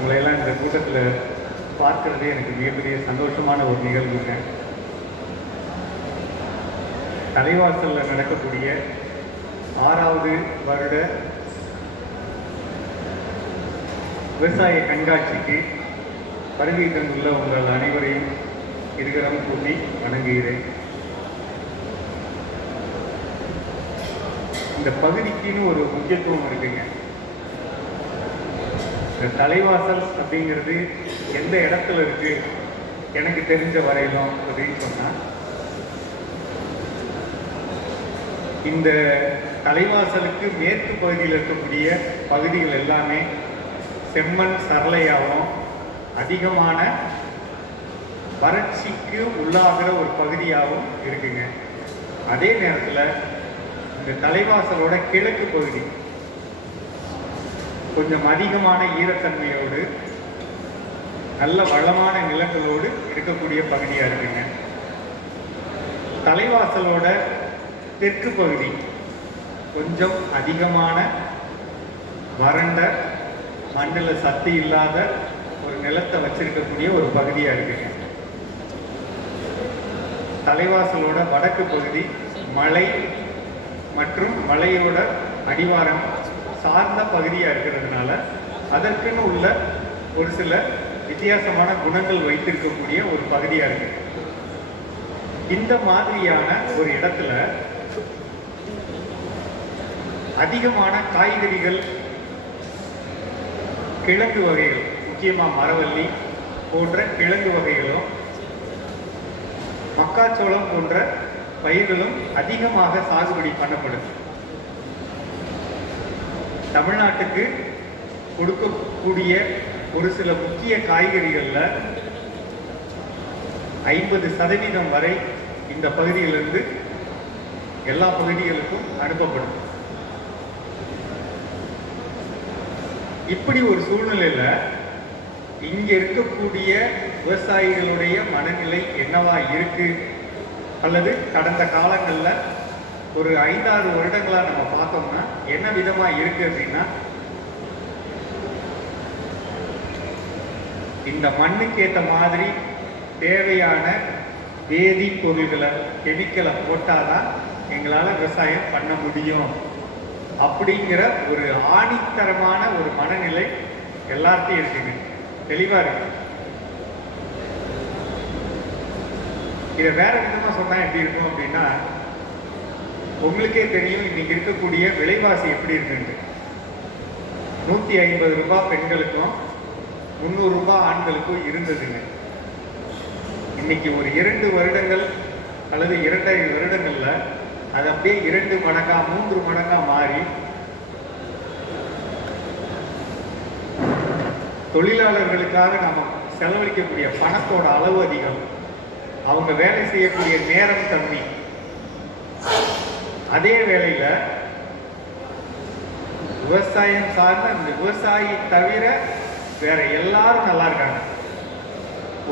உங்களை எல்லாம் இந்த கூட்டத்தில் பார்க்கறது எனக்கு மிகப்பெரிய சந்தோஷமான ஒரு நிகழ்வுங்க. தலைவாசலில் நடக்கக்கூடிய ஆறாவது வருட விவசாய கண்காட்சிக்கு வருகை தந்துள்ள உங்கள் அனைவரையும் இருகரம் கூட்டி வணங்குகிறேன். இந்த பகுதிக்குன்னு ஒரு முக்கியத்துவம் இருக்குங்க. தலைவாசல் அப்படிங்கிறது எந்த இடத்துல இருக்கு? எனக்கு தெரிஞ்ச வரையிலும் அப்படின்னு சொன்னால் இந்த தலைவாசலுக்கு மேற்கு பகுதியில் இருக்கக்கூடிய பகுதிகள் எல்லாமே செம்மண் சரளையாகவும் அதிகமான வறட்சிக்கு உள்ளாகிற ஒரு பகுதியாகவும் இருக்குங்க. அதே நேரத்தில் இந்த தலைவாசலோட கிழக்கு பகுதி கொஞ்சம் அதிகமான ஈரத்தன்மையோடு நல்ல வளமான நிலங்களோடு இருக்கக்கூடிய பகுதியாக இருக்குங்க. தலைவாசலோட தெற்கு பகுதி கொஞ்சம் அதிகமான வறண்ட மண்ணில் சத்து இல்லாத ஒரு நிலத்தை வச்சிருக்கக்கூடிய ஒரு பகுதியாக இருக்குங்க. தலைவாசலோட வடக்கு பகுதி மலை மற்றும் மலையோட அடிவாரம் சார்ந்த பகுதியாக இருக்கிறதுனால அதற்குன்னு உள்ள ஒரு சில வித்தியாசமான குணங்கள் வைத்திருக்கக்கூடிய ஒரு பகுதியாக இருக்கு. இந்த மாதிரியான ஒரு இடத்துல அதிகமான காய்கறிகள் கிழங்கு வகைகள் முக்கியமாக மரவள்ளி போன்ற கிழங்கு வகைகளும் மக்காச்சோளம் போன்ற பயிர்களும் அதிகமாக சாகுபடி பண்ணப்படுது. தமிழ்நாட்டுக்கு கொடுக்கக்கூடிய ஒரு சில முக்கிய காய்கறிகளில் ஐம்பது சதவீதம் வரை இந்த பகுதியிலிருந்து எல்லா பகுதிகளுக்கும் அனுப்பப்படும். இப்படி ஒரு சூழ்நிலையில இங்க இருக்கக்கூடிய விவசாயிகளுடைய மனநிலை என்னவா இருக்கு? அல்லது கடந்த காலங்களில் ஒரு ஐந்தாறு வருடங்களா நம்ம பார்த்தோம்னா என்ன விதமா இருக்கு அப்படின்னா இந்த மண்ணுக்கு ஏற்ற மாதிரி தேவையான வேதி பொருள்களை கெமிக்கலை போட்டாதான் எங்களால விவசாயம் பண்ண முடியும். அப்படிங்கிற ஒரு ஆணித்தரமான ஒரு மனநிலை எல்லாத்தையும் இருக்குங்க. தெளிவாக இருக்கு. இதை வேற விதமாக சொன்னால் எப்படி இருக்கும் அப்படின்னா உங்களுக்கே தெரியும் இன்னைக்கு இருக்கக்கூடிய விலைவாசி எப்படி இருக்குன்னு நூற்றி ஐம்பது ரூபாய் பெண்களுக்கும் முந்நூறு ரூபாய் ஆண்களுக்கும் இருந்ததுங்க. இன்னைக்கு ஒரு இரண்டு வருடங்கள் அல்லது இரண்டரை வருடங்களில் அது அப்படியே இரண்டு மடங்கா மூன்று மடங்கா மாறி தொழிலாளர்களுக்காக நம்ம செலவழிக்கக்கூடிய பணத்தோட அளவு அதிகம். அவங்க வேலை செய்யக்கூடிய நேரம் கம்மி. அதே வேளையில் விவசாயம் சார்ந்த இந்த விவசாயி தவிர வேற எல்லாரும் நல்லா இருக்காங்க.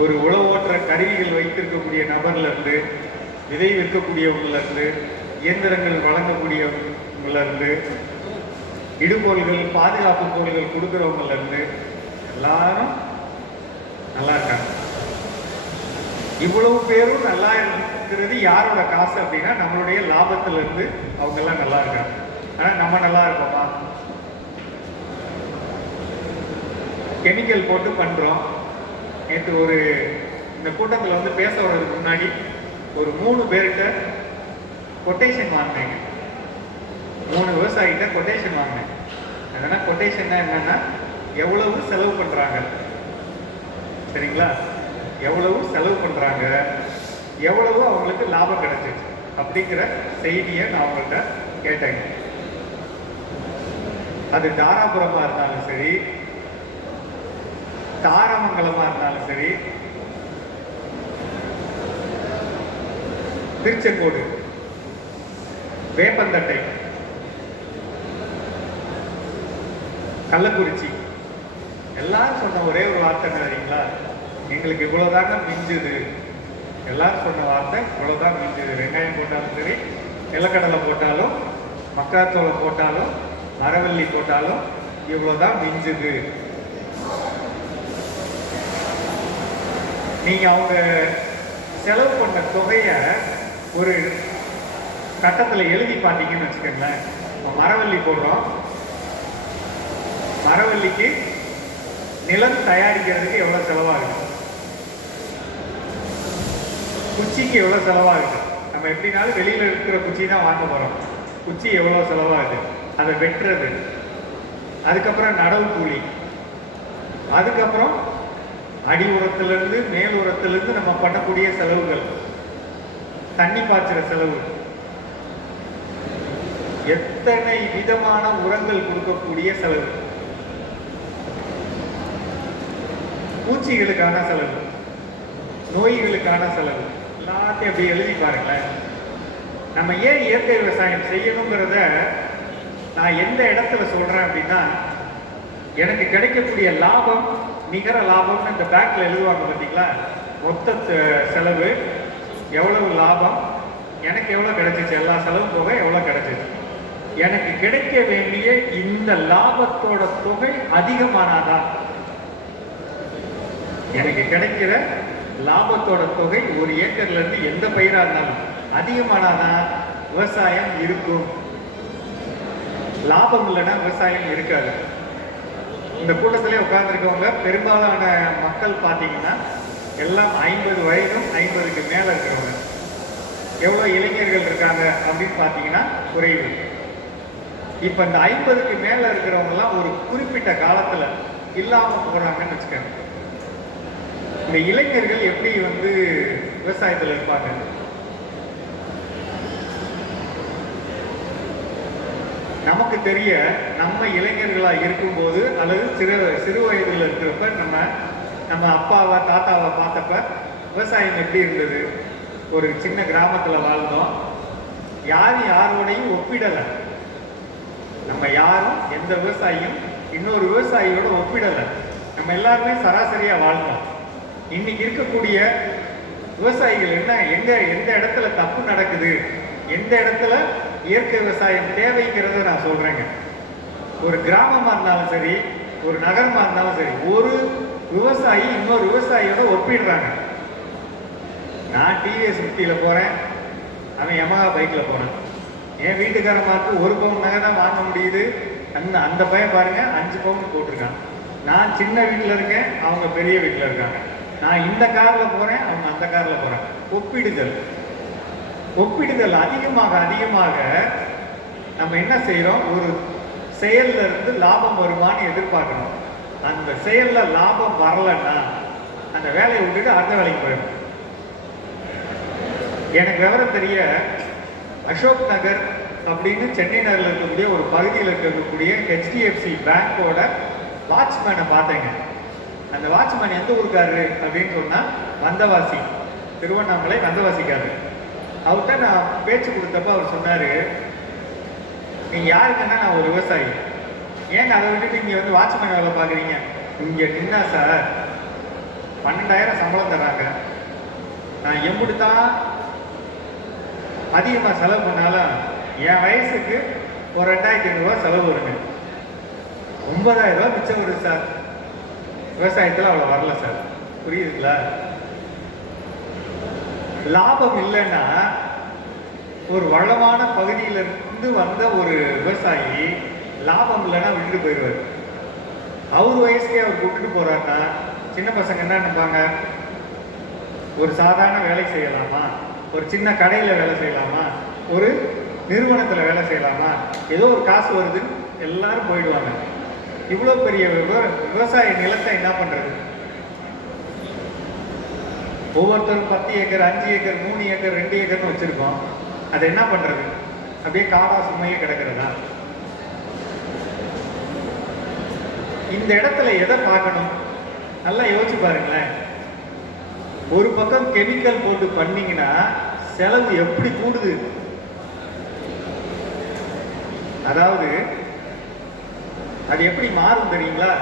ஒரு உழவு ஓட்டுற கருவிகள் வைத்திருக்கக்கூடிய நபர்லேருந்து விதை விற்கக்கூடியவங்கலேருந்து இயந்திரங்கள் வழங்கக்கூடியவங்கள்ல இருந்து இடுபொருள்கள் பாதுகாப்பு பொருள்கள் கொடுக்குறவங்கலேருந்து எல்லாரும் நல்லா இருக்காங்க. இவ்வளவு பேரும் நல்லா இருக்கிறது யாரோட காசு அப்படின்னா நம்மளுடைய லாபத்திலிருந்து இருந்து நல்லா இருக்காங்க. ஆனா நம்ம நல்லா இருக்கோமா? கெமிக்கல் போட்டு பண்ணுறோம் நேற்று ஒரு இந்த கூட்டத்தில் வந்து பேச வர்றதுக்கு முன்னாடி ஒரு மூணு பேர்கிட்ட கொட்டேஷன் வாங்கினேங்க. மூணு விவசாயிகிட்ட கொட்டேஷன் வாங்கினேன். அதனால் கொட்டேஷன்னா என்னன்னா எவ்வளவு செலவு பண்ணுறாங்க சரிங்களா? எவ்வளவு செலவு பண்ணுறாங்க எவ்வளவு அவங்களுக்கு லாபம் கிடைச்சிச்சு அப்படிங்கிற செய்தியை நான் அவங்கள்ட்ட கேட்டேங்க அது தாராபுரமாக இருந்தாலும் சரி தாராமங்கலமாக இருந்தாலும் சரி திருச்செங்கோடு வேப்பந்தட்டை கள்ளக்குறிச்சி எல்லாரும் சொன்ன ஒரே ஒரு வார்த்தை தெரியுங்களா? எங்களுக்கு இவ்வளவுதாங்க மிஞ்சுது. எல்லாரும் சொன்ன வார்த்தை இவ்வளவுதான் மிஞ்சுது வெங்காயம் போட்டாலும் சரி நிலக்கடலை போட்டாலும் மக்காச்சோளம் போட்டாலும் மரவள்ளி போட்டாலும் இவ்வளோதான் மிஞ்சுது. நீங்கள் அவங்க செலவு பண்ண தொகையை ஒரு கட்டத்தில் எழுதி பார்த்தீங்கன்னு வச்சுக்கோங்களேன். இப்போ மரவள்ளி போடுறோம். மரவள்ளிக்கு நிலம் தயாரிக்கிறதுக்கு எவ்வளோ செலவாகுது? குச்சிக்கு எவ்வளோ செலவாகுது? நம்ம எப்படினாலும் வெளியில் இருக்கிற குச்சி தான் வாங்க போகிறோம் குச்சி எவ்வளோ செலவாகுது? அதை வெட்டுறது. அதுக்கப்புறம் நடவு கூலி. அதுக்கப்புறம் அடி உரத்துலேருந்து மேல் உரத்துலேருந்து நம்ம பண்ணக்கூடிய செலவுகள். தண்ணி பாய்ச்சுற செலவு. எத்தனை விதமான உரங்கள் கொடுக்கக்கூடிய செலவு? பூச்சிகளுக்கான செலவு. நோய்களுக்கான செலவு. எல்லாத்தையும் அப்படி எழுதி பாருங்களேன். நம்ம ஏன் இயற்கை விவசாயம் செய்யணுங்கிறத நான் எந்த இடத்துல சொல்கிறேன் அப்படின்னா எனக்கு கிடைக்கக்கூடிய லாபம் நிகர லாபம்னு இந்த பேங்க்ல எழுதுவாங்க பார்த்தீங்களா? மொத்த செலவு எவ்வளவு லாபம்? எனக்கு எவ்வளோ கிடைச்சிச்சு? எல்லா செலவும் தொகை எவ்வளோ கிடைச்சிச்சு? எனக்கு கிடைக்க வேண்டிய இந்த லாபத்தோட தொகை அதிகமானாதான் எனக்கு கிடைக்கிற லாபத்தோட தொகை ஒரு ஏக்கர்லேருந்து எந்த பயிராக இருந்தாலும் அதிகமானாதான் விவசாயம் இருக்கும். லாபம் இல்லைன்னா விவசாயம் இருக்காது. இந்த கூட்டத்திலே உட்கார்ந்துருக்கவங்க பெரும்பாலான மக்கள் பார்த்தீங்கன்னா எல்லாம் ஐம்பது வயதும் ஐம்பதுக்கு மேலே இருக்கிறவங்க. எவ்வளோ இளைஞர்கள் இருக்காங்க அப்படின்னு பார்த்தீங்கன்னா குறைவு. இப்போ இந்த ஐம்பதுக்கு மேலே இருக்கிறவங்கலாம் ஒரு குறிப்பிட்ட காலத்தில் இல்லாமல் போகிறாங்கன்னு வச்சுக்கோங்க. இந்த இளைஞர்கள் எப்படி வந்து விவசாயத்தில் இருப்பாங்க? நமக்கு தெரிய நம்ம இளைஞர்களா இருக்கும்போது அல்லது சிறு சிறு வயதில் இருக்கிறப்ப நம்ம நம்ம அப்பாவை தாத்தாவை பார்த்தப்ப விவசாயம் எப்படி இருந்தது? ஒரு சின்ன கிராமத்தில் வாழ்ந்தோம். யாரும் யாரோடையும் ஒப்பிடலை. நம்ம யாரும் எந்த விவசாயியும் இன்னொரு விவசாயியோட ஒப்பிடலை. நம்ம எல்லாருமே சராசரியா வாழ்ந்தோம். இன்னைக்கு இருக்கக்கூடிய விவசாயிகள் என்ன எங்க எந்த இடத்துல தப்பு நடக்குது எந்த இடத்துல இயற்கை விவசாயம் தேவைங்கிறத நான் சொல்றேங்க. ஒரு கிராமமா இருந்தாலும் சரி ஒரு நகரமா இருந்தாலும் சரி ஒரு விவசாயி இன்னொரு விவசாயியோட ஒப்பிடுறாங்க. நான் டிவிஎஸ் ஃபிஃப்டியில போறேன் அவன் எமகா பைக்ல போனான் என் வீட்டுக்காரமாக்கு ஒரு பவுன் நகை தான் வாங்க முடியுது. அந்த அந்த பையன் பாருங்க அஞ்சு பவுன் போட்டிருக்கான். நான் சின்ன வீட்டில் இருக்கேன் அவங்க பெரிய வீட்டில் இருக்காங்க. நான் இந்த காரில் போகிறேன் அவங்க அந்த காரில் போகிறேன் ஒப்பிடுதல். ஒப்பிடுதல் அதிகமாக அதிகமாக நம்ம என்ன செய்கிறோம் ஒரு செயல்ல இருந்து லாபம் வருமான்னு எதிர்பார்க்கணும். அந்த செயலில் லாபம் வரலன்னா அந்த வேலையை விட்டுட்டு அடுத்த வேலைக்கு போயிடும். எனக்கு விவரம் தெரிய அசோக் நகர் அப்படின்னு சென்னை நகரில் இருக்கக்கூடிய ஒரு பகுதியில் இருக்கக்கூடிய ஹெச்டிஎஃப்சி பேங்கோட வாட்ச்மேனை பார்த்தேங்க. அந்த வாட்ச்மேன் எந்த ஊருக்காரு அப்படின்னு சொன்னா வந்தவாசி திருவண்ணாமலை வந்தவாசிக்காரரு. அவர்கிட்ட நான் பேச்சு கொடுத்தப்ப அவர் சொன்னாரு நீங்க யாருக்குன்னா நான் ஒரு விவசாயி. ஏங்க அதை விட்டுட்டு இங்க வந்து வாட்ச்மேன் வேலை பார்க்குறீங்க? இங்க நின்னா சார் பன்னெண்டாயிரம் சம்பளம் தராங்க நான் எம்புட்டு தான் அதிகமாக செலவு பண்ணாலும் என் வயசுக்கு ஒரு ரெண்டாயிரத்தி ஐநூறுரூவா செலவு வருங்க. ஒன்பதாயிரம் ரூபா மிச்சம் வருது சார். விவசாயத்தில் அவ்வளோ வரல சார். புரியுதுங்களா? லாபம் இல்லைன்னா ஒரு வளமான பகுதியில இருந்து வந்த ஒரு விவசாயி லாபம் இல்லைன்னா விட்டுட்டு போயிடுவார். அவர் வயசுக்கே அவர் விட்டுட்டு போறாருன்னா சின்ன பசங்க என்ன நினைப்பாங்க? ஒரு சாதாரண வேலை செய்யலாமா? ஒரு சின்ன கடையில் வேலை செய்யலாமா? ஒரு நிறுவனத்தில் வேலை செய்யலாமா? ஏதோ ஒரு காசு வருதுன்னு எல்லாரும் போயிடுவாங்க. இவ்வளோ பெரிய விவசாய நிலத்தை என்ன பண்ணுறது ஒவ்வொருத்தரும் பத்து ஏக்கர் அஞ்சு ஏக்கர் மூணு ஏக்கர் ரெண்டு ஏக்கர்னு வச்சுருக்கோம். அதை என்ன பண்ணுறது அப்படியே காடா சுமையே கிடக்கிறதா? இந்த இடத்துல எதை பார்க்கணும்? நல்லா யோசிச்சு பாருங்களேன். ஒரு பக்கம் கெமிக்கல் போட்டு பண்ணீங்கன்னா செலவு எப்படி கூடுது? அதாவது அது எப்படி மாறும் தெரியுங்களா?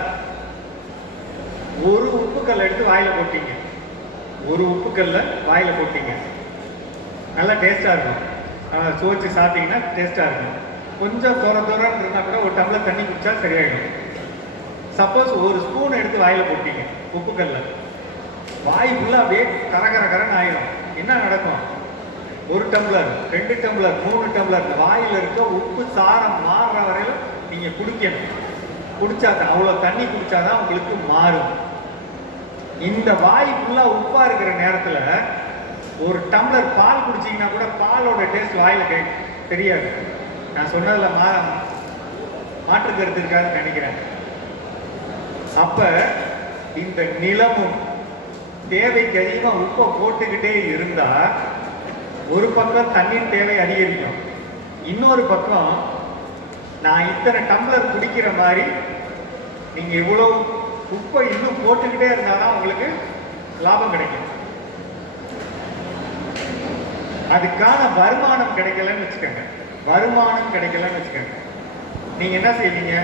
ஒரு உப்புக்கல் எடுத்து வாயில போட்டீங்க. ஒரு உப்புக்கல்ல வாயில போட்டீங்க. நல்லா டேஸ்டா இருக்கும். ஆஹ் சுவைச்சு சாப்பிட்டீங்கன்னா டேஸ்டா இருக்கும். கொஞ்சம் தோற தோறன்னு இருந்தால் கூட ஒரு டம்ளர் தண்ணி குடிச்சா சரியாயிடும். சப்போஸ் ஒரு ஸ்பூன் எடுத்து வாயில போட்டீங்க உப்புக்கல்ல. வாய் ஃபுல்லாக அப்படியே கர கர கரன்னு ஆயிடும். என்ன நடக்கும்? ஒரு டம்ளர் ரெண்டு டம்ளர் மூணு டம்ளர் இந்த வாயில் இருக்க உப்பு சாரம் மாறுற வரையிலும் நீங்க குடிக்கணும். குடிச்சாதான் அவ்வளோ தண்ணி குடிச்சாதான் உங்களுக்கு மாறும். இந்த வாய் ஃபுல்லாக உப்பாக இருக்கிற நேரத்தில் ஒரு டம்ளர் பால் குடிச்சீங்கன்னா கூட பாலோட டேஸ்ட் வாயில் கே தெரியாது. நான் சொன்னதுல மா மாற்று கருத்து இருக்காதுன்னு நினைக்கிறேன். அப்போ இந்த நிலமும் தேவைக்கு அதிகமாக உப்பை போட்டுக்கிட்டே இருந்தால் ஒரு பக்கம் தண்ணீர் தேவை அதிகரிக்கும். இன்னொரு பக்கம் நான் இத்தனை டம்ளர் குடிக்கிற மாதிரி நீங்கள் இவ்வளோ உப்பை இன்னும் போட்டுக்கிட்டே இருந்தால் தான் உங்களுக்கு லாபம் கிடைக்கும். அதுக்கான வருமானம் கிடைக்கலன்னு வச்சுக்கோங்க. வருமானம் கிடைக்கலன்னு வச்சுக்கோங்க. நீங்கள் என்ன செய்வீங்க?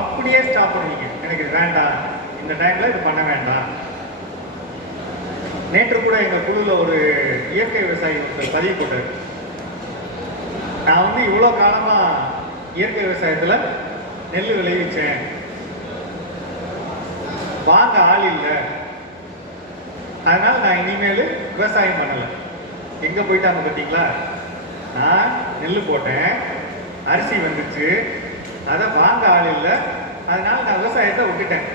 அப்படியே ஸ்டாப் பண்ணுவீங்க. எனக்கு இது வேண்டாம். இந்த டைமில் இது பண்ண வேண்டாம். நேற்று கூட எங்கள் குழுவில் ஒரு இயற்கை விவசாயி பதிவு போட்டார். நான் வந்து இவ்வளோ காலமாக இயற்கை விவசாயத்தில் நெல் விளைவிச்சேன் வாங்க ஆள் இல்லை. அதனால் நான் இனிமேல் விவசாயம் பண்ணலை. எங்கே போயிட்டாங்க பார்த்தீங்களா நான் நெல் போட்டேன். அரிசி வந்துச்சு. அதை வாங்க ஆள் இல்லை. அதனால் நான் விவசாயத்தை விட்டுட்டேன்.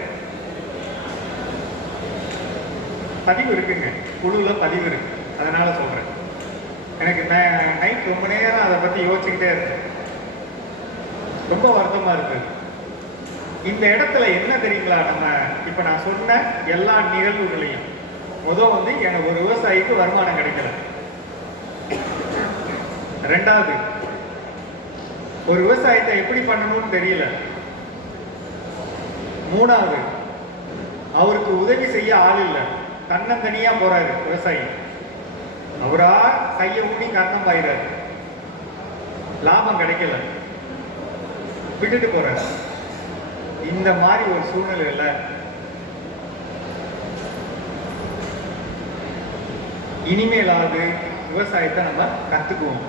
பதிவு இருக்குங்க. குழுவில் பதிவு இருக்கு. அதனால் சொல்கிறேன் எனக்கு நைட் ரொம்ப நேரம் அதை பற்றி யோசிச்சுக்கிட்டே இருக்கேன் ரொம்ப வருத்தமா இருக்கு. இந்த இடத்துல என்ன தெரியுங்களா? நம்ம இப்ப நான் சொன்ன எல்லா நிகழ்வுகளையும். முதல் வந்து எனக்கு ஒரு விவசாயிக்கு வருமானம் கிடைக்கல. ரெண்டாவது ஒரு விவசாயத்தை எப்படி பண்ணணும்னு தெரியல. மூணாவது அவருக்கு உதவி செய்ய ஆள் இல்லை. தன்னந்தனியா போறாரு விவசாயி. அவரா கையை ஊனி கண்ணம் பாயிறாரு. லாபம் கிடைக்கல. விட்டுட்டு போறாரு இந்த மாதிரி ஒரு சூழ்நிலையில இனிமேலாவது விவசாயத்தை நம்ம கத்துக்குவோம்.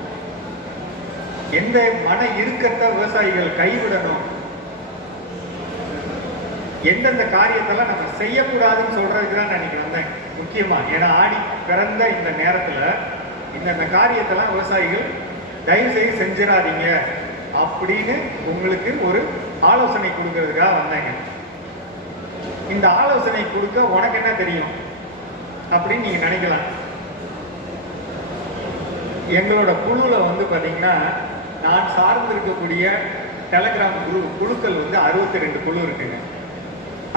எந்த மன இறுக்கத்தை விவசாயிகள் கைவிடணும். எந்தெந்த காரியத்தெல்லாம் நம்ம செய்யக்கூடாதுன்னு சொல்றதுக்கு தான் நினைக்கிறேன் வந்தேன். முக்கியமா ஏன்னா ஆடி பிறந்த இந்த நேரத்துல இந்தந்த காரியத்தெல்லாம் விவசாயிகள் தயவு செய்து செஞ்சிடாதீங்க. அப்படின்னு உங்களுக்கு ஒரு ஆலோசனை கொடுக்கறதுக்காக வந்தாங்க. இந்த ஆலோசனை கொடுக்க உனக்கு என்ன தெரியும்? அப்படின்னு நீங்க நினைக்கலாம். எங்களோட குழுவில் வந்து பார்த்தீங்கன்னா நான் சார்ந்து இருக்கக்கூடிய டெலகிராம் குழு குழுக்கள் வந்து அறுபத்தி ரெண்டு குழு இருக்குங்க.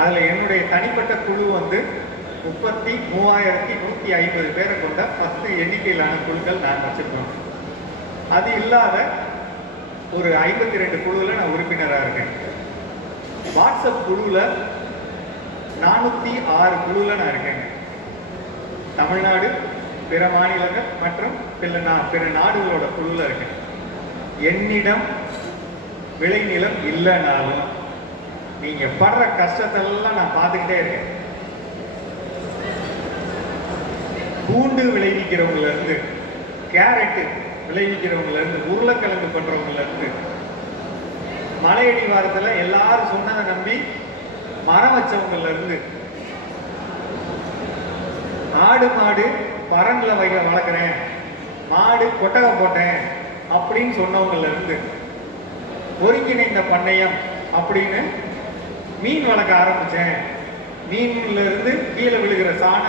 அதில் என்னுடைய தனிப்பட்ட குழு வந்து முப்பத்தி மூவாயிரத்தி நூற்றி ஐம்பது பேரை கொண்ட பத்து எண்ணிக்கையிலான குழுக்கள் நான் வச்சுருக்கோம். அது இல்லாத ஒரு ஐம்பத்தி ரெண்டு குழுவில் நான் உறுப்பினராக இருக்கேன். வாட்ஸ்அப் குழுவில் நானூற்றி ஆறு குழுவில் நான் இருக்கேங்க தமிழ்நாடு பிற மாநிலங்கள் மற்றும் பிற நா- பிற நாடுகளோட குழுவில் இருக்கேன். என்னிடம் விளைநிலம் இல்லைனாலும் நீங்க படுற கஷ்டத்தெல்லாம் நான் பார்த்துக்கிட்டே இருக்கேன். பூண்டு விளைவிக்கிறவங்கல இருந்து கேரட்டு விளைவிக்கிறவங்கலேருந்து உருளைக்கிழங்கு பண்ணுறவங்கலேருந்து மலையடி வாரத்தில் எல்லாரும் சொன்னதை நம்பி மரம் வச்சவங்கலேருந்து ஆடு மாடு பரன்ல வைக்க வளர்க்குறேன் மாடு கொட்டகை போட்டேன் அப்படின்னு சொன்னவங்கலேருந்து ஒருங்கிணைந்த பண்ணையம் அப்படின்னு மீன் வளர்க்க ஆரம்பித்தேன் மீன்லேருந்து கீழே விழுகிற சாண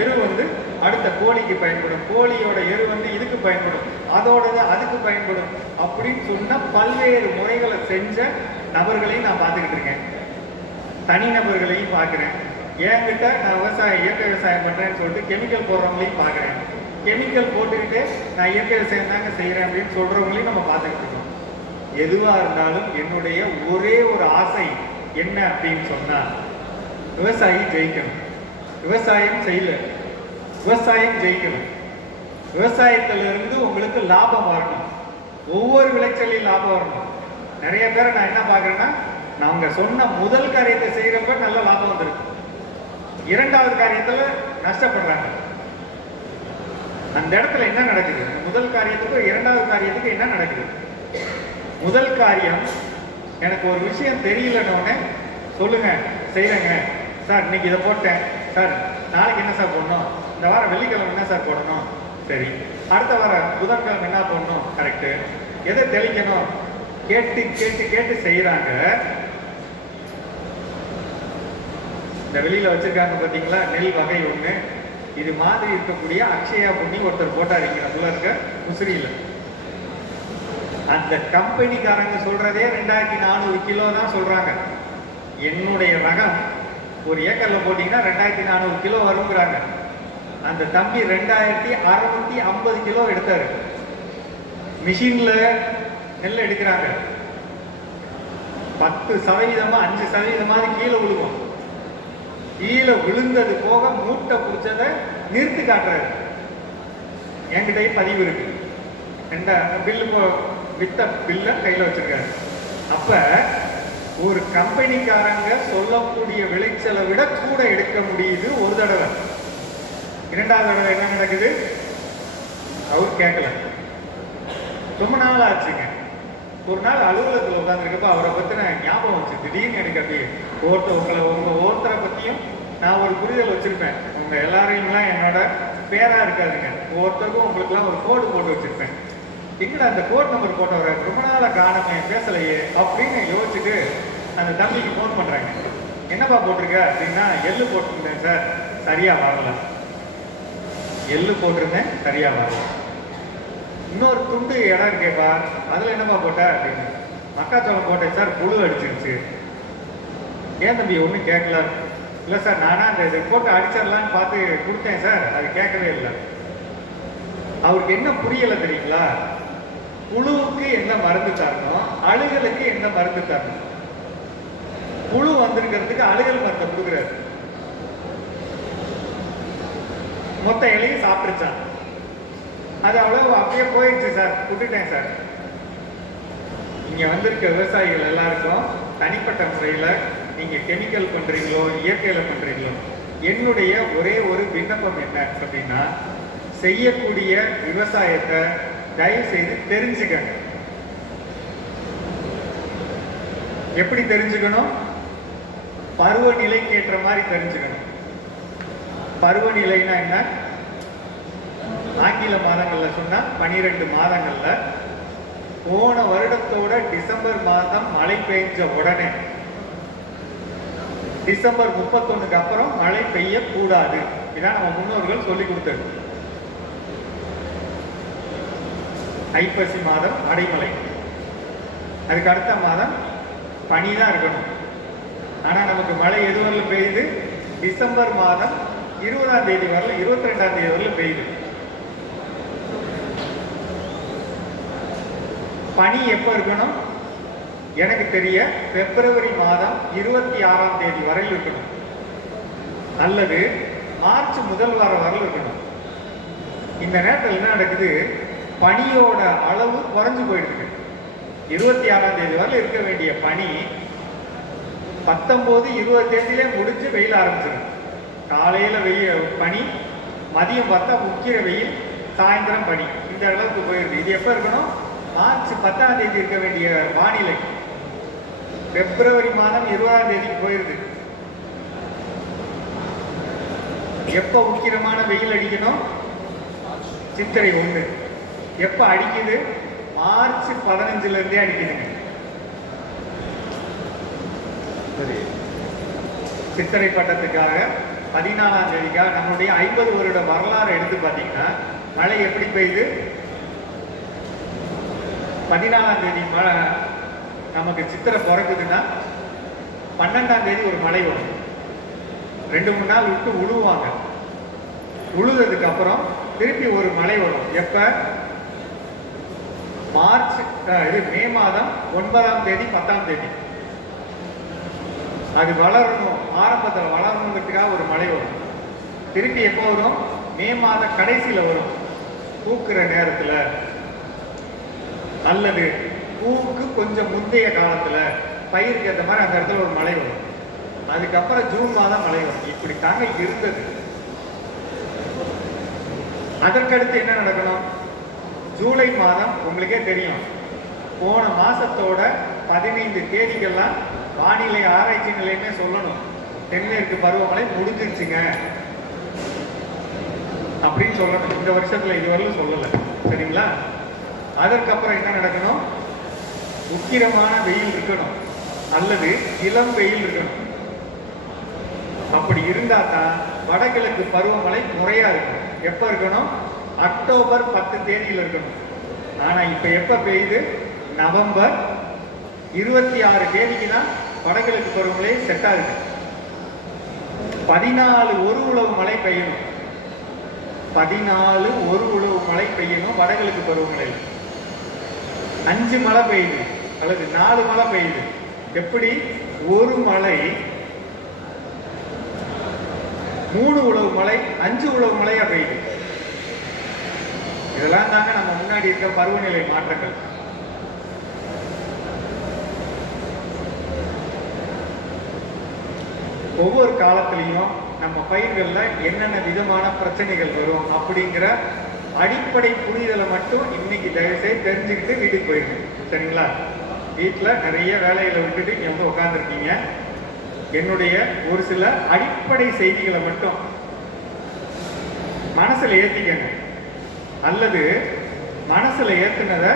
எரு வந்து அடுத்த கோழிக்கு பயன்படும். கோழியோட எரு வந்து இதுக்கு பயன்படும். அதோட அதுக்கு பயன்படும். அப்படின்னு சொன்ன பல்வேறு முறைகளை செஞ்ச நபர்களையும் நான் பார்த்துக்கிட்டு இருக்கேன். தனிநபர்களையும் பார்க்குறேன். என்கிட்ட நான் விவசாயம் இயற்கை விவசாயம் பண்ணுறேன்னு சொல்லிட்டு கெமிக்கல் போடுறவங்களையும் பார்க்குறேன். கெமிக்கல் போட்டுக்கிட்டு நான் இயற்கை விவசாயம் தாங்க செய்கிறேன் அப்படின்னு சொல்கிறவங்களையும் நம்ம பார்த்துக்கிட்டு இருக்கோம். எதுவாக இருந்தாலும் என்னுடைய ஒரே ஒரு ஆசை என்ன அப்படின்னு சொன்னால் விவசாயி ஜெயிக்கணும். விவசாயம் செய்யல. விவசாயம் ஜெயிக்கணும். விவசாயத்திலிருந்து உங்களுக்கு லாபம் வரணும். ஒவ்வொரு விளைச்சலையும் லாபம் வரணும். நிறைய பேரை நான் என்ன பார்க்குறேன்னா நான் அவங்க சொன்ன முதல் காரியத்தை செய்கிறப்ப நல்ல லாபம் வந்திருக்கு. இரண்டாவது காரியத்தில் நஷ்டப்படுறாங்க. அந்த இடத்துல என்ன நடக்குது? முதல் காரியத்துக்கும் இரண்டாவது காரியத்துக்கு என்ன நடக்குது? முதல் காரியம் எனக்கு ஒரு விஷயம் தெரியலன்னு சொல்லுங்க செய்கிறேங்க சார் இன்னைக்கு இதை போட்டேன். சார் நாளைக்கு என்ன சார் போடணும்? இந்த வாரம் வெள்ளிக்கிழமை என்ன சார் போடணும்? சரி. அடுத்த வாரம் புதன்கிழமை என்ன போடணும்? கரெக்டு எதை தெளிக்கணும்? கேட்டு கேட்டு கேட்டு செய்கிறாங்க இந்த வெளியில் வச்சிருக்காங்க பார்த்தீங்களா நெல் வகை ஒன்று இது மாதிரி இருக்கக்கூடிய அக்ஷயா பொண்ணி ஒருத்தர் போட்டார் இங்கே நம்மள இருக்க முசிறியில அந்த கம்பெனிக்காரங்க சொல்றதே ரெண்டாயிரத்தி நானூறு கிலோ தான் சொல்கிறாங்க என்னுடைய ரகம் ஒரு ஏக்கரில் போட்டிங்கன்னா ரெண்டாயிரத்தி நானூறு கிலோ வருங்கிறாங்க. அந்த தம்பி ரெண்டாயிரத்தி அறுநூத்தி ஐம்பது கிலோ எடுத்தாரு. மிஷின்ல நெல் எடுக்கிறாங்க. பத்து சதவீதமா அஞ்சு சதவீதமாவது கீழே விழுகும். கீழே விழுந்தது போக மூட்டை பிடிச்சதை நிறுத்தி காட்டுறாரு. என்கிட்ட பதிவு இருக்கு. ரெண்டா பில்லு போ வித்த பில்ல கையில வச்சிருக்காரு. அப்ப ஒரு கம்பெனிக்காரங்க சொல்லக்கூடிய விளைச்சலை விட கூட எடுக்க முடியுது ஒரு தடவை. இரண்டாவது தடவை என்ன நடக்குது? அவர் கேட்கல. ரொம்ப நாள் ஆச்சுங்க. ஒரு நாள் அலுவலகத்தில் உட்காந்துருக்கப்ப அவரை பற்றின ஞாபகம் வச்சு திடீர்னு எனக்கு அப்படியே ஒருத்தர் உங்களை உங்க ஒருத்தரை பற்றியும் நான் ஒரு புரிதல் வச்சுருப்பேன். உங்கள் எல்லாரையும்லாம் என்னோட பேராக இருக்காதுங்க. ஒவ்வொருத்தருக்கும் உங்களுக்குலாம் ஒரு கோடு போட்டு வச்சுருப்பேன். எங்கடா அந்த கோட் நம்பர் போட்டவரை ரொம்ப நாளாக காணமே பேசலையே அப்படின்னு யோசிச்சுட்டு அந்த தம்பிக்கு ஃபோன் பண்ணுறாங்க என்னப்பா போட்டிருக்க அப்படின்னா எள்ளு போட்டிருந்தேன் சார். சரியாக வரல. எள்ளு போட்டிருந்தேன் சரியாக வரல இன்னொரு துண்டு இடம் இருக்கேப்பா அதில் என்னப்பா போட்ட அப்படின்னு. மக்காச்சோளம் போட்டேன் சார். புழு அடிச்சிருச்சு ஏன் தம்பி ஒன்றும் கேட்கல? இல்லை சார் நானாக அந்த இதை போட்டு அடிச்சிடலான்னு பார்த்து கொடுத்தேன் சார். அது கேட்கவே இல்லை. அவருக்கு என்ன புரியலை தெரியுங்களா? புழுவுக்கு என்ன மருந்து தரணும் அழுகலுக்கு என்ன மருந்து தரணும்? புழு வந்திருக்கிறதுக்கு அழுகல் மருந்தை கொடுக்குறாரு. மொத்த இலையும் சாப்பிட்டுச்சான் அது அவ்வளவு அப்படியே போயிடுச்சு சார். விட்டுட்டேன் சார். இங்க வந்திருக்க விவசாயிகள் எல்லாருக்கும் தனிப்பட்ட முறையில நீங்க கெமிக்கல் பண்றீங்களோ இயற்கையில பண்றீங்களோ என்னுடைய ஒரே ஒரு விண்ணப்பம் என்ன அப்படின்னா செய்யக்கூடிய விவசாயத்தை தயவு செய்து தெரிஞ்சுக்கங்க. எப்படி தெரிஞ்சுக்கணும்? பருவநிலைக்கு ஏற்ற மாதிரி தெரிஞ்சுக்கணும். பருவநிலைனா என்ன? ஆங்கில மாதங்கள்ல சொன்னா பனிரெண்டு மாதங்கள்ல. போன வருடத்தோட டிசம்பர் மாதம் மழை பெய்ஞ்ச உடனே. டிசம்பர் முப்பத்தொன்னுக்கு அப்புறம் மழை பெய்யக்கூடாது. இதான் நம்ம முன்னோர்கள் சொல்லி கொடுத்தது. ஐப்பசி மாதம் அடைமலை அதுக்கு அடுத்த மாதம் பனி தான் இருக்கணும். ஆனா நமக்கு மழை எது பெய்யுது? டிசம்பர் மாதம் இருபதாம் தேதி வரல இருபத்தி ரெண்டாம் தேதி வரல பெய்யுது. பனி எப்போ இருக்கணும்? எனக்கு தெரிய பிப்ரவரி மாதம் இருபத்தி ஆறாம் தேதி வரையில் இருக்கணும். அல்லது மார்ச் முதல் வாரம் வரையில் இருக்கணும். இந்த நேரத்தில் என்ன நடக்குது? பனியோட அளவு குறைஞ்சு போயிடுது இருபத்தி ஆறாம் தேதி வரையில் இருக்க வேண்டிய பனி பத்தொம்போது இருபது தேதியிலே முடிஞ்சு வெயில் ஆரம்பிச்சிருக்கு காலையில் வெயில் பனி மதியம் பார்த்தா முக்கிய வெயில் சாயந்தரம் பனி. இந்த அளவுக்கு போயிருக்கு. இது எப்போ இருக்கணும்? மார்ச் பத்தாம் தேதி இருக்க வேண்டிய வானிலை. பிப்ரவரி மாதம் இருபதாம் தேதிக்கு போயிருது. எப்போ உக்கிரமான வெயில் அடிக்கணும்? சித்திரை ஒன்று. எப்போ அடிக்குது? மார்ச் பதினஞ்சுல இருந்தே அடிக்குதுங்க. சரி. சித்திரை பட்டத்துக்காக பதினாலாம் தேதிக்கா நம்மளுடைய ஐம்பது வருட வரலாறு எடுத்து பார்த்தீங்கன்னா மழை எப்படி பெய்யுது? பதினாலாம் தேதி மழை நமக்கு சித்திரை பிறக்குதுன்னா பன்னெண்டாம் தேதி ஒரு மழை வரும். ரெண்டு மூணு நாள் விட்டு உழுவாங்க. உழுததுக்கு அப்புறம் திருப்பி ஒரு மழை வரும். எப்ப? மார்ச் இது மே மாதம் ஒன்பதாம் தேதி பத்தாம் தேதி. அது வளரணும். ஆரம்பத்தில் வளரணுங்கிறதுக்காக ஒரு மழை வரும். திருப்பி எப்போ வரும்? மே மாத கடைசியில் வரும். பூக்கிற நேரத்தில். அல்லது பூவுக்கு கொஞ்சம் முந்தைய காலத்தில் பயிருக்கு ஏற்ற மாதிரி அந்த இடத்துல ஒரு மழை வரும். அதுக்கப்புறம் ஜூன் மாதம் மழை வரும். இப்படி தாங்க இருந்தது. அதற்கடுத்து என்ன நடக்கணும்? ஜூலை மாதம் உங்களுக்கே தெரியும். போன மாசத்தோட பதினைந்து தேதிகள்லாம் வானிலை ஆராய்ச்சி நிலையமே சொல்லணும். தென்மேற்கு பருவமழை முடிஞ்சிருச்சுங்க. அப்படின்னு சொல்லணும். இந்த வருஷத்துல இதுவரையிலும் சொல்லலை. சரிங்களா? அதற்கப்புறம் என்ன நடக்கணும்? உக்கிரமான வெயில் இருக்கணும். அல்லது இளம் வெயில் இருக்கணும். அப்படி இருந்தா தான் வடகிழக்கு பருவமழை முறையா இருக்கும். எப்ப இருக்கணும்? அக்டோபர் பத்து தேதியில் இருக்கணும். ஆனா இப்ப எப்ப பெய்யுது? நவம்பர் இருபத்தி ஆறு தேதிக்கு தான் வடகிழக்கு பருவமழை செட் ஆகுது. பதினாலு ஒரு உழவு மழை பெய்யணும். பதினாலு ஒரு உழவு மழை பெய்யணும் வடகிழக்கு பருவமழையில். அஞ்சு மழை பெய்யுது அல்லது நாலு மழை பெய்யுது. எப்படி? ஒரு மழை மூணு உழவு மழை அஞ்சு உழவு மழையா பெய்யுது. இதெல்லாம் தாங்க நம்ம முன்னாடி இருக்க பருவநிலை மாற்றங்கள். ஒவ்வொரு காலத்திலையும் நம்ம பயிர்களில் என்னென்ன விதமான பிரச்சனைகள் வரும் அப்படிங்கிற அடிப்படை புரிதலை மட்டும் இன்னைக்கு தயவுசெய்து தெரிஞ்சுக்கிட்டு வீட்டுக்கு போயிருங்க சரிங்களா? வீட்டில் நிறைய வேலைகளை விட்டுட்டு இங்க வந்து உட்காந்துருக்கீங்க என்னுடைய ஒரு சில அடிப்படை செய்திகளை மட்டும் மனசில் ஏற்றிக்கங்க அல்லது மனசில் ஏற்றுனதை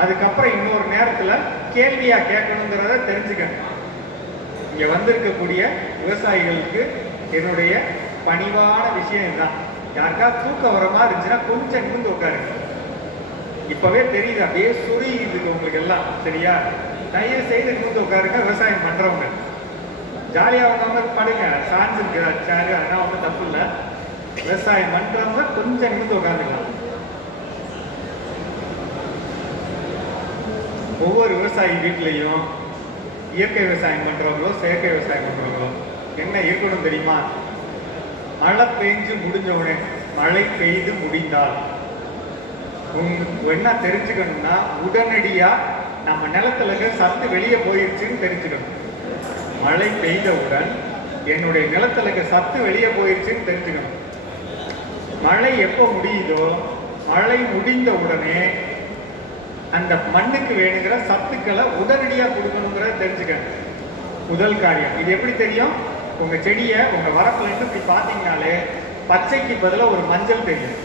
அதுக்கப்புறம் இன்னொரு நேரத்தில் கேள்வியாக கேட்கணுங்கிறத தெரிஞ்சுக்கணும் இங்கே வந்திருக்கக்கூடிய விவசாயிகளுக்கு என்னுடைய பணிவான விஷயம் இதுதான். யாருக்கா தூக்கம் வர மாதிரி இருந்துச்சுன்னா கொஞ்சம் நிமிந்து உட்காருங்க. இப்பவே தெரியுது அப்படியே சுருகிது உங்களுக்கு எல்லாம். சரியா? தயவு செய்து நிமிந்து உட்காருங்க விவசாயம் பண்றவங்க. ஜாலியாக அவங்க படுங்க. சான்ஸ் சாரு சேரு அதெல்லாம் ஒன்றும் தப்பு இல்லை. விவசாயம் பண்றவங்க கொஞ்சம் நிமிந்து உட்காந்துக்கலாம். ஒவ்வொரு விவசாயி வீட்லேயும் இயற்கை விவசாயம் பண்ணுறவங்களோ செயற்கை விவசாயம் பண்ணுறவங்களோ என்ன இருக்கணும் தெரியுமா? மழை பெஞ்சு முடிஞ்ச உடனே மழை பெய்து முடிந்தால். உங்களுக்கு என்ன தெரிஞ்சுக்கணும்னா உடனடியாக நம்ம நிலத்துல இருக்கிற சத்து வெளியே போயிருச்சுன்னு தெரிஞ்சுக்கணும். மழை பெய்தவுடன் என்னுடைய நிலத்துல இருக்க சத்து வெளியே போயிருச்சுன்னு தெரிஞ்சுக்கணும். மழை எப்போ முடியுதோ மழை முடிந்த உடனே அந்த மண்ணுக்கு வேணுங்கிற சத்துக்களை உடனடியாக கொடுக்கணுங்கிறத தெரிஞ்சுக்கணும். முதல் காரியம். இது எப்படி தெரியும்? உங்கள் செடியை உங்கள் வரப்புல இருந்து இப்படி பார்த்தீங்கனாலே பச்சைக்கு பதிலாக ஒரு மஞ்சள் தெரியும்.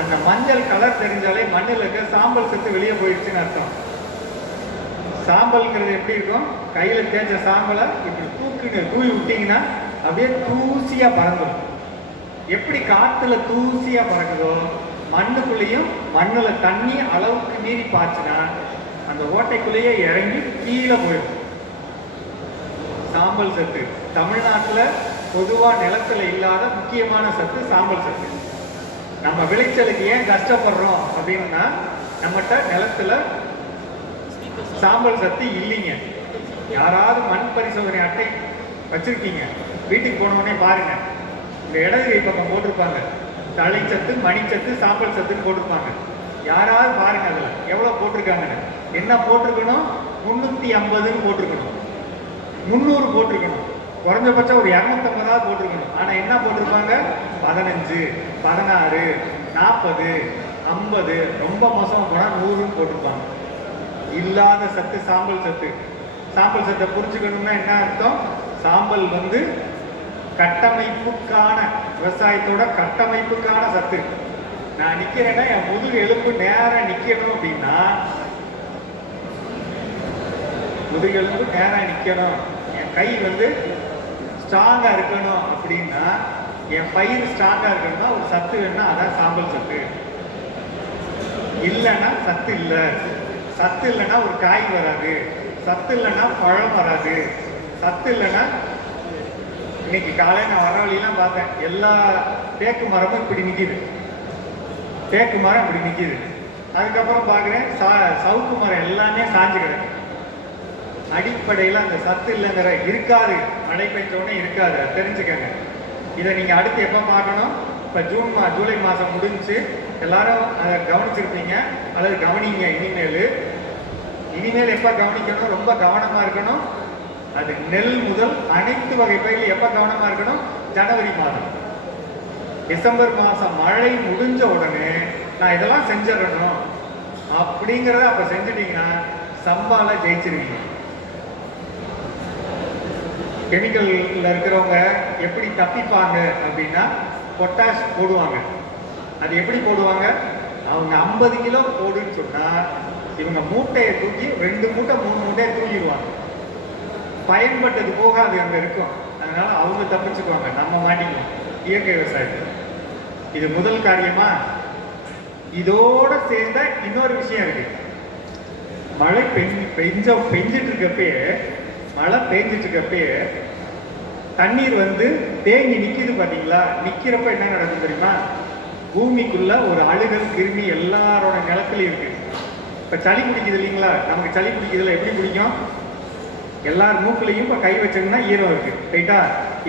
அந்த மஞ்சள் கலர் தெரிஞ்சாலே மண்ணில் இருக்க சாம்பல் சத்து வெளியே போயிடுச்சுன்னு அர்த்தம். சாம்பல்ங்கிறது எப்படி இருக்கும்? கையில் தேய்ச்ச சாம்பலை இப்படி தூக்குன்னு தூவி விட்டீங்கன்னா அப்படியே தூசியாக பறந்துடும் எப்படி காற்றுல தூசியாக பறக்குதோ மண்ணுக்குள்ளேயும் மண்ணுல தண்ணி அளவுக்கு மீறி பாய்ச்சினா அந்த ஓட்டைக்குள்ளேயே இறங்கி கீழே போயிடும். சாம்பல் சத்து. தமிழ்நாட்டுல பொதுவாக நிலத்துல இல்லாத முக்கியமான சத்து சாம்பல் சத்து. நம்ம விளைச்சலுக்கு ஏன் கஷ்டப்படுறோம் அப்படின்னா நம்மகிட்ட நிலத்துல சாம்பல் சத்து இல்லைங்க. யாராவது மண் பரிசோதனை அட்டை வச்சிருக்கீங்க. வீட்டுக்கு போனோடனே பாருங்கள் பாருங்க. இந்த இடது கை பக்கம் போட்டிருப்பாங்க. தலைச்சத்து மணிச்சத்து சாம்பல் சத்துன்னு போட்டிருப்பாங்க. யாராவது பாருங்க அதில். எவ்வளோ போட்டிருக்காங்கன்னு. என்ன போட்டிருக்கணும்? முந்நூற்றி ஐம்பதுன்னு போட்டிருக்கணும். முந்நூறு போட்டிருக்கணும். குறைஞ்சபட்சம் ஒரு இரநூத்தம்பதாவது போட்டிருக்கணும். ஆனால் என்ன போட்டிருப்பாங்க? பதினஞ்சு பதினாறு நாற்பது ஐம்பது ரொம்ப மோசமாக போனால் நூறுன்னு போட்டிருப்பாங்க. இல்லாத சத்து சாம்பல் சத்து. சாம்பல் சத்தை புரிஞ்சுக்கணும்னா என்ன அர்த்தம்? சாம்பல் வந்து கட்டமைப்புக்கான விவசாயத்தோட கட்டமைப்புக்கான சத்து. நான் நிக்கிறேன்னா என் முதுகு எலும்பு நேரம் நிக்கணும் அப்படின்னா முதுகு எலும்பு நேரம் நிக்கணும். என் கை வந்து ஸ்ட்ராங்கா இருக்கணும் அப்படின்னா என் பயிர் ஸ்ட்ராங்கா இருக்கணும்னா ஒரு சத்து வேணும்னா அதான் சாம்பல் சத்து. இல்லைன்னா சத்து இல்லை. சத்து இல்லைன்னா ஒரு காய் வராது. சத்து இல்லைன்னா பழம் வராது. சத்து இல்லைன்னா இன்னைக்கு காலையில் நான் வர வழியெல்லாம் பார்த்தேன். எல்லா தேக்கு மரமும் இப்படி நிற்கிது தேக்கு மரம் இப்படி நிற்கிது அதுக்கப்புறம் பார்க்குறேன் சா சவுக்கு மரம் எல்லாமே சாஞ்சு கிடக்கு. அடிப்படையில் அந்த சத்து இல்லைங்கிற இருக்காது. மழை பெஞ்சோடனே இருக்காது. அதை தெரிஞ்சுக்கங்க. இதை நீங்கள் அடுத்து எப்போ பார்க்கணும்? இப்போ ஜூன் மா ஜூலை மாதம் முடிஞ்சு எல்லாரும் அதை கவனிச்சிருப்பீங்க. அல்லது கவனிங்க. இனிமேல். இனிமேல் எப்போ கவனிக்கணும்? ரொம்ப கவனமாக இருக்கணும். அது நெல் முதல் அனைத்து வகை பயிர்கள் எப்போ கவனமாக இருக்கணும்? ஜனவரி மாதம். டிசம்பர் மாதம் மழை முடிஞ்ச உடனே நான் இதெல்லாம் செஞ்சிடணும். அப்படிங்கிறத அப்போ செஞ்சுட்டீங்கன்னா சம்பால ஜெயிச்சிருவீங்க. கெமிக்கல்ல இருக்கிறவங்க எப்படி தப்பிப்பாங்க அப்படின்னா பொட்டாஷ் போடுவாங்க. அது எப்படி போடுவாங்க? அவங்க ஐம்பது கிலோ போடுன்னு சொன்னா இவங்க மூட்டையை தூக்கி ரெண்டு மூட்டை மூணு மூட்டையை தூக்கிடுவாங்க. பயன்பட்டது போக அது இருக்கும். அதனால அவங்க தப்பிச்சுக்குவாங்க. நம்ம மாட்டிக்குவோம். இயற்கை விவசாயத்தில் இது முதல் காரியமா? இதோட சேர்ந்த இன்னொரு விஷயம் இருக்கு. மழை பெஞ்சு பெஞ்ச பெஞ்சிட்டு இருக்கப்பே மழை பெஞ்சிட்டு இருக்கப்பயே தண்ணீர் வந்து தேங்கி நிற்கிது பார்த்தீங்களா நிற்கிறப்ப என்ன நடக்கும் தெரியுமா? பூமிக்குள்ள ஒரு அழுகல் கிருமி எல்லாரோட நிலத்துலையும் இருக்கு. இப்போ சளி பிடிக்குது இல்லைங்களா? நமக்கு சளி பிடிக்குதுல எப்படி பிடிக்கும்? எல்லார் மூக்குலையும் இப்போ கை வச்சோம்னா ஈரம் இருக்குது ரைட்டா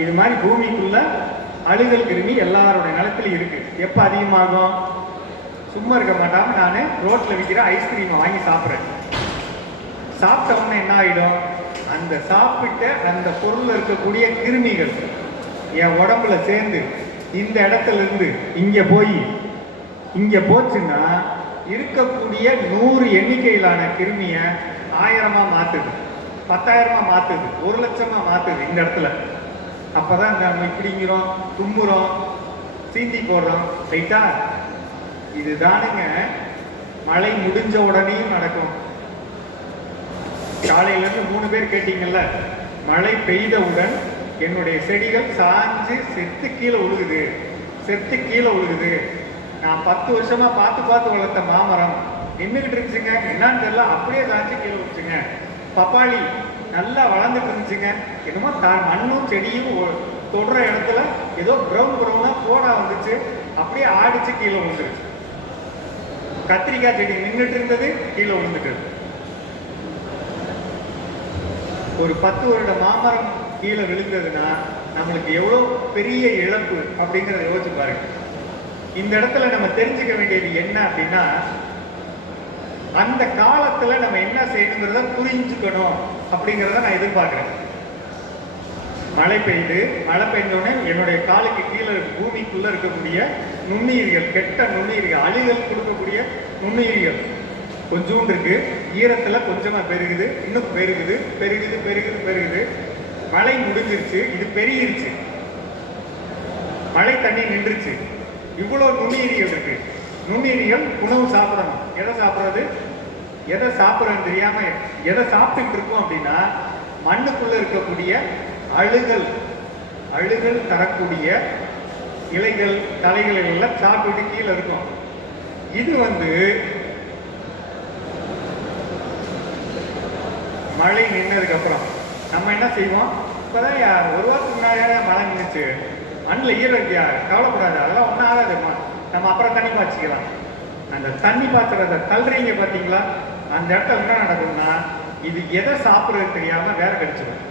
இது மாதிரி பூமிக்குள்ள அழுகல் கிருமி எல்லாரோட நிலத்துலையும் இருக்குது எப்போ அதிகமாகும்? சும்மா இருக்க மாட்டாமல் நான் ரோட்டில் விற்கிற ஐஸ்கிரீமை வாங்கி சாப்பிட்றேன். சாப்பிட்டவுடனே என்ன ஆகிடும் அந்த சாப்பிட்ட அந்த பொருளில் இருக்கக்கூடிய கிருமிகள் என் உடம்புல சேர்ந்து இந்த இடத்துல இருந்து இங்கே போய் இங்கே போச்சுன்னா இருக்கக்கூடிய நூறு எண்ணிக்கையிலான கிருமியை ஆயிரமாக மாற்றுது பத்தாயிரமா மாத்துது ஒரு லட்சமா மாத்துது இந்த இடத்துல. அப்பதான் நம்ம இப்படிங்கிறோம் தும்முறோம் சீந்தி போடுறோம். ரைட்டா? இதுதானுங்க மழை முடிஞ்ச உடனேயும் நடக்கும். காலையிலேருந்து மூணு பேர் கேட்டீங்கல்ல மழை பெய்தவுடன் என்னுடைய செடிகள் சாஞ்சு செத்து கீழே உழுகுது. செத்து கீழே உழுகுது. நான் பத்து வருஷமா பார்த்து பார்த்து வளர்த்த மாமரம். நின்றுக்கிட்டு இருந்துச்சுங்க என்னன்னு தெரியல அப்படியே சாஞ்சு கீழே விழுச்சுங்க பப்பாளி நல்லா வளர்ந்துட்டு இருந்துச்சுங்க. என்னமோ தா மண்ணும் செடியும் தொடுற இடத்துல ஏதோ ப்ரௌன் ப்ரௌனாக போடா வந்துச்சு. அப்படியே ஆடிச்சு கீழே விழுந்துருச்சு. கத்திரிக்காய் செடி நின்றுட்டு இருந்தது கீழே விழுந்துட்டு ஒரு பத்து வருட மாமரம் கீழே விழுந்ததுன்னா நம்மளுக்கு எவ்வளோ பெரிய இழப்பு அப்படிங்கிறத யோசிச்சு பாருங்க. இந்த இடத்துல நம்ம தெரிஞ்சுக்க வேண்டியது என்ன அப்படின்னா அந்த காலத்துல நம்ம என்ன செய்யணுங்கிறத புரிஞ்சுக்கணும் அப்படிங்கிறத நான் எதிர்பார்க்கிறேன். மழை பெய்யுது மழை பெய்ஞ்சோடனே என்னுடைய காலுக்கு கீழே இருக்க- பூமிக்குள்ள இருக்கக்கூடிய நுண்ணுயிர்கள் கெட்ட நுண்ணுயிர்கள் அழிகள் கொடுக்கக்கூடிய நுண்ணுயிர்கள். கொஞ்சோண்டு இருக்கு. ஈரத்துல கொஞ்சமா பெருகுது இன்னும் பெருகுது பெருகுது பெருகுது பெருகுது. மழை முடிஞ்சிருச்சு இது பெருகிருச்சு. மழை தண்ணி நின்றுச்சு. இவ்வளவு நுண்ணுயிரிகள் இருக்கு. நுண்ணுயிரிகள் உணவு சாப்பிடணும். எதை சாப்பிட்றது? எதை சாப்பிட்றோன்னு தெரியாம எதை சாப்பிட்டுட்டு இருக்கோம் அப்படின்னா மண்ணுக்குள்ள இருக்கக்கூடிய அழுகல் அழுகல் தரக்கூடிய இலைகள் தலைகள் எல்லாம் சாப்பிட்டு கீழே இருக்கும். இது வந்து மழை நின்னதுக்கப்புறம் நம்ம என்ன செய்வோம்? இப்பதான் யார் ஒரு வாரத்துக்கு முன்னாடியே மழை நின்றுச்சு மண்ணில் ஈரம் இருக்கியா? கவலைப்படாது அதெல்லாம் ஒன்றும் ஆகாதுமா. நம்ம அப்புறம் தண்ணி பாய்ச்சிக்கலாம். அந்த தண்ணி பாத்திரத்தை தள்ளுறீங்க பார்த்தீங்களா அந்த இடத்துல என்ன நடக்கும்னா இது எதை சாப்பிட்றது தெரியாம வேற கடிச்சிடும்